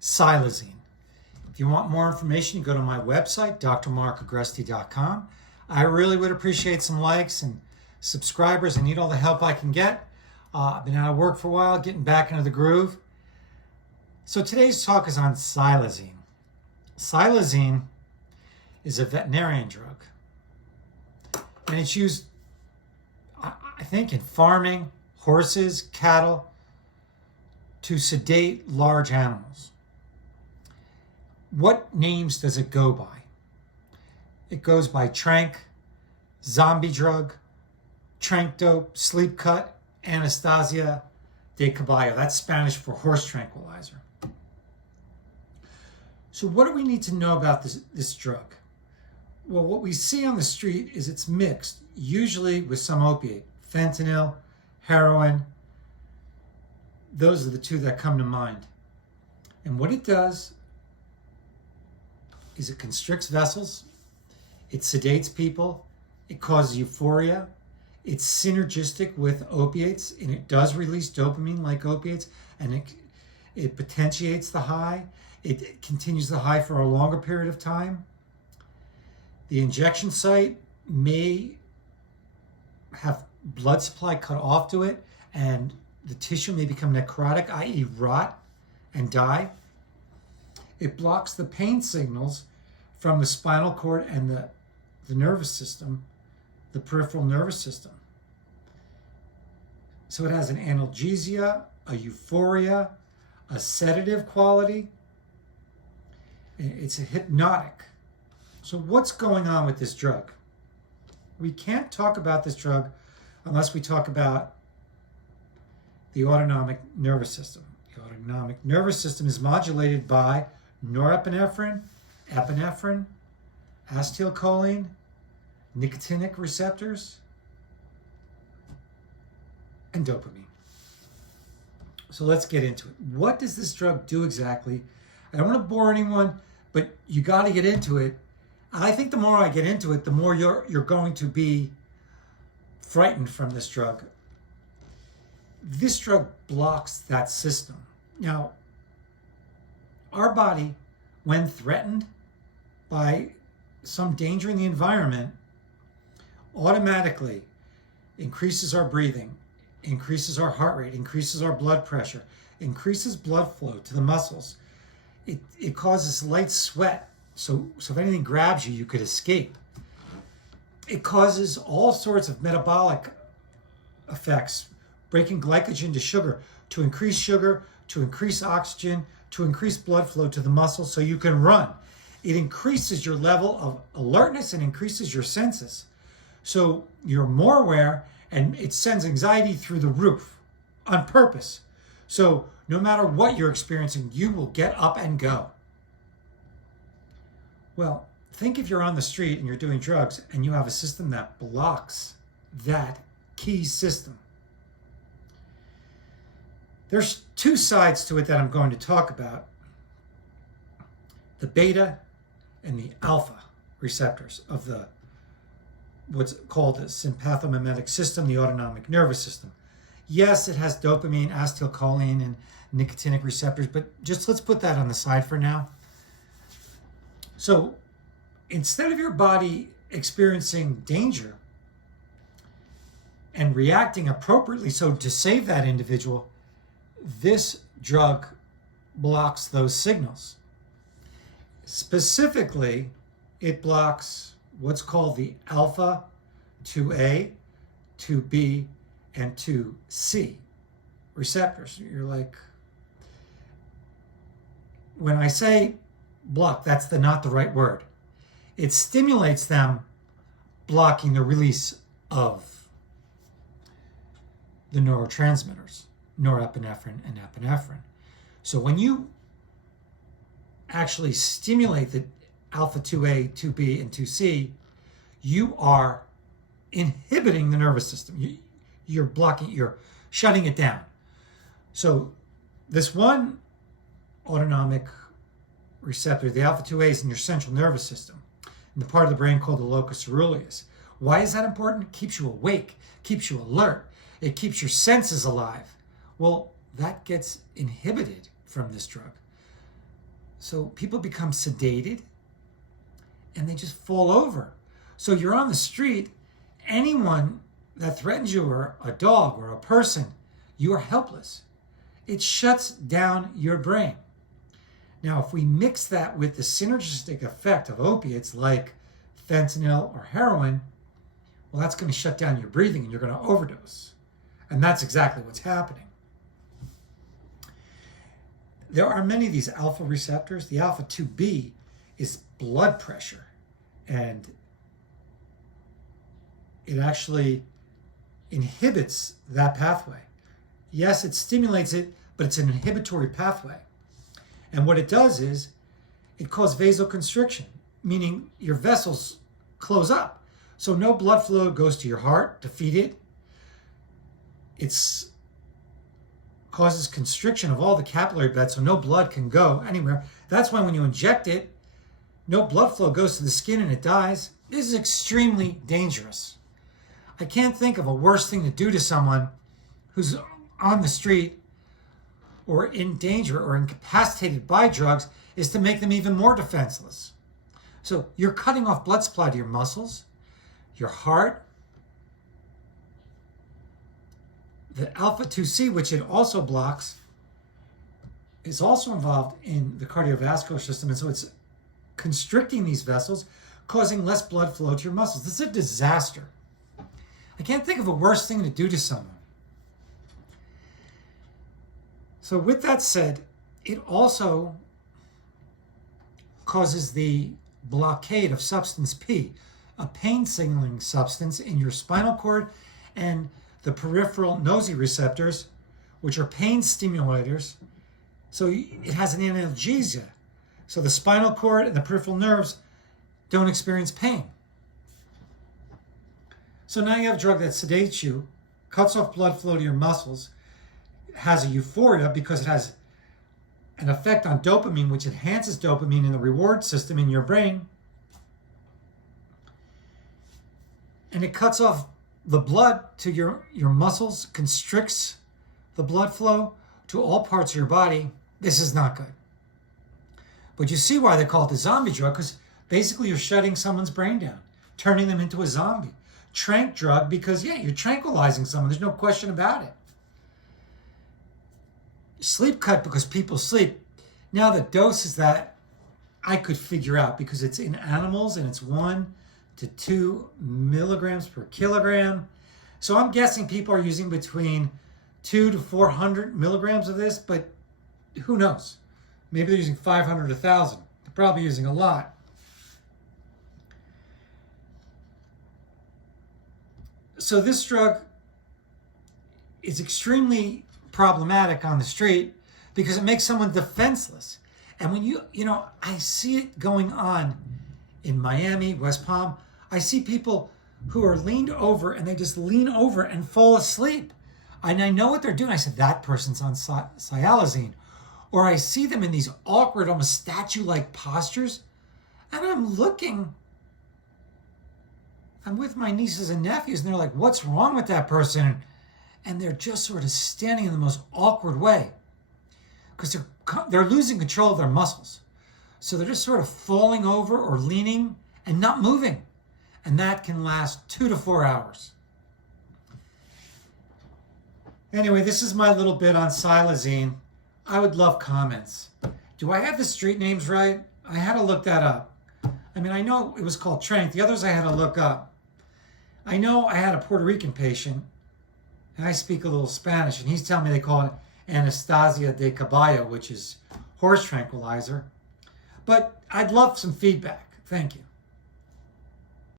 Xylazine. If you want more information, you go to my website, drmarkagresti.com. I really would appreciate some likes and subscribers. I need all the help I can get. I've been out of work for a while, getting back into the groove. So today's talk is on Xylazine. Xylazine is a veterinarian drug. And it's used, I think, in farming, horses, cattle, to sedate large animals. What names does it go by? It goes by Tranq Zombie drug, tranqudope, sleep cut, Anastasia de Cabello. That's Spanish for horse tranquilizer. So what do we need to know about this drug? Well, what we see on the street is it's mixed, usually with some opiate, fentanyl, heroin. Those are the two that come to mind. And what it does is it constricts vessels, it sedates people, it causes euphoria, it's synergistic with opiates, and it does release dopamine like opiates, and it potentiates the high. It continues the high for a longer period of time. The injection site may have blood supply cut off to it, and the tissue may become necrotic, i.e. rot and die. It blocks the pain signals from the spinal cord and the nervous system, the peripheral nervous system. So it has an analgesia, a euphoria, a sedative quality. It's a hypnotic. So what's going on with this drug? We can't talk about this drug unless we talk about the autonomic nervous system. The autonomic nervous system is modulated by norepinephrine, epinephrine, acetylcholine, nicotinic receptors, and dopamine. So let's get into it. What does this drug do exactly? I don't want to bore anyone, but you got to get into it. And I think the more I get into it, the more you're going to be frightened from this drug. This drug blocks that system. Now, our body, when threatened by some danger in the environment, automatically increases our breathing, increases our heart rate, increases our blood pressure, increases blood flow to the muscles. It causes light sweat, so if anything grabs you, you could escape. It causes all sorts of metabolic effects, breaking glycogen to increase oxygen, to increase blood flow to the muscles so you can run. It increases your level of alertness and increases your senses. So you're more aware, and it sends anxiety through the roof on purpose. So no matter what you're experiencing, you will get up and go. Well, think if you're on the street and you're doing drugs and you have a system that blocks that key system. There's two sides to it that I'm going to talk about. The beta and the alpha receptors of what's called the sympathomimetic system, the autonomic nervous system. Yes, it has dopamine, acetylcholine, and nicotinic receptors, but just let's put that on the side for now. So instead of your body experiencing danger and reacting appropriately, so to save that individual, this drug blocks those signals. Specifically, it blocks what's called the alpha 2A, 2B, and 2C receptors. You're like, when I say block, that's not the right word. It stimulates them, blocking the release of the neurotransmitters, norepinephrine and epinephrine. So when you actually stimulate the alpha 2A, 2B, and 2C, you are inhibiting the nervous system. You're blocking, you're shutting it down. So this one autonomic receptor, the alpha 2A, is in your central nervous system, in the part of the brain called the locus coeruleus. Why is that important? It keeps you awake, keeps you alert, it keeps your senses alive. Well, that gets inhibited from this drug. So people become sedated and they just fall over. So you're on the street, anyone that threatens you, or a dog or a person, you are helpless. It shuts down your brain. Now, if we mix that with the synergistic effect of opiates like fentanyl or heroin, well, that's going to shut down your breathing and you're going to overdose. And that's exactly what's happening. There are many of these alpha receptors. The alpha 2B is blood pressure, and it actually inhibits that pathway. Yes, it stimulates it, but it's an inhibitory pathway. And what it does is it causes vasoconstriction, meaning your vessels close up. So no blood flow goes to your heart to feed it. It causes constriction of all the capillary beds, so no blood can go anywhere. That's why when you inject it, no blood flow goes to the skin and it dies. This is extremely dangerous. I can't think of a worse thing to do to someone who's on the street or in danger or incapacitated by drugs is to make them even more defenseless. So you're cutting off blood supply to your muscles, your heart. The alpha 2C, which it also blocks, is also involved in the cardiovascular system. And so it's constricting these vessels, causing less blood flow to your muscles. This is a disaster. I can't think of a worse thing to do to someone. So with that said, it also causes the blockade of substance P, a pain signaling substance in your spinal cord and the peripheral nociceptors, which are pain stimulators. So it has an analgesia. So the spinal cord and the peripheral nerves don't experience pain. So now you have a drug that sedates you, cuts off blood flow to your muscles, has a euphoria because it has an effect on dopamine, which enhances dopamine in the reward system in your brain. And it cuts off the blood to your muscles, constricts the blood flow to all parts of your body. This is not good. But you see why they call it the zombie drug, because basically you're shutting someone's brain down, turning them into a zombie. Tranq drug, because yeah, you're tranquilizing someone. There's no question about it. Sleep cut because people sleep. Now the doses that I could figure out, because it's in animals and it's 1 to 2 milligrams per kilogram. So I'm guessing people are using between 200 to 400 milligrams of this, but who knows? Maybe they're using 500 to 1,000. They're probably using a lot. So this drug is extremely problematic on the street because it makes someone defenseless. And when I see it going on in Miami, West Palm. I see people who are leaned over and they just lean over and fall asleep. And I know what they're doing. I said, that person's on Xylazine. Or I see them in these awkward, almost statue-like postures. And I'm looking. I'm with my nieces and nephews, and they're like, what's wrong with that person? And they're just sort of standing in the most awkward way because they're losing control of their muscles. So they're just sort of falling over or leaning and not moving. And that can last 2 to 4 hours. Anyway, this is my little bit on Xylazine. I would love comments. Do I have the street names right? I had to look that up. I mean, I know it was called Tranq. The others I had to look up. I know I had a Puerto Rican patient, and I speak a little Spanish, and he's telling me they call it Anastasia de Cabello, which is horse tranquilizer. But I'd love some feedback. Thank you.